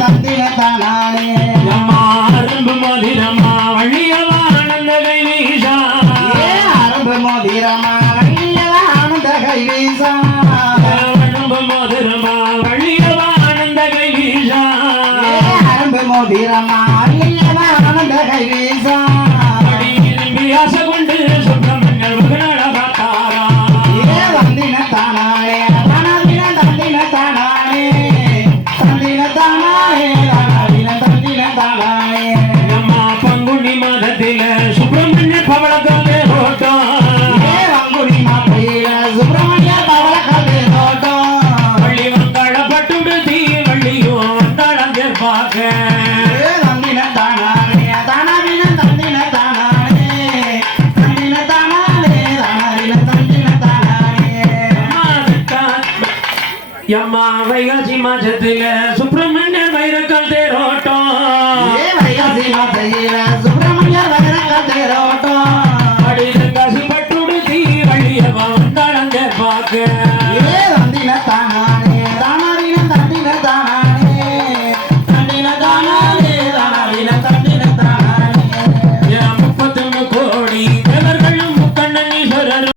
தந்திரத்தானே அரும்பு மோதிரமா வழியவா ஆனந்த கை வீசா அரும்பு மோதிரமா வழியவா ஆனந்த கை வீசா அரும்பு மோதிரமா வழியவா ஆனந்த கை வீசா அரும்பு மோதிரமா வழியவா ஆனந்த கை வீசா அடி விரும்பி ஆசை கொண்டு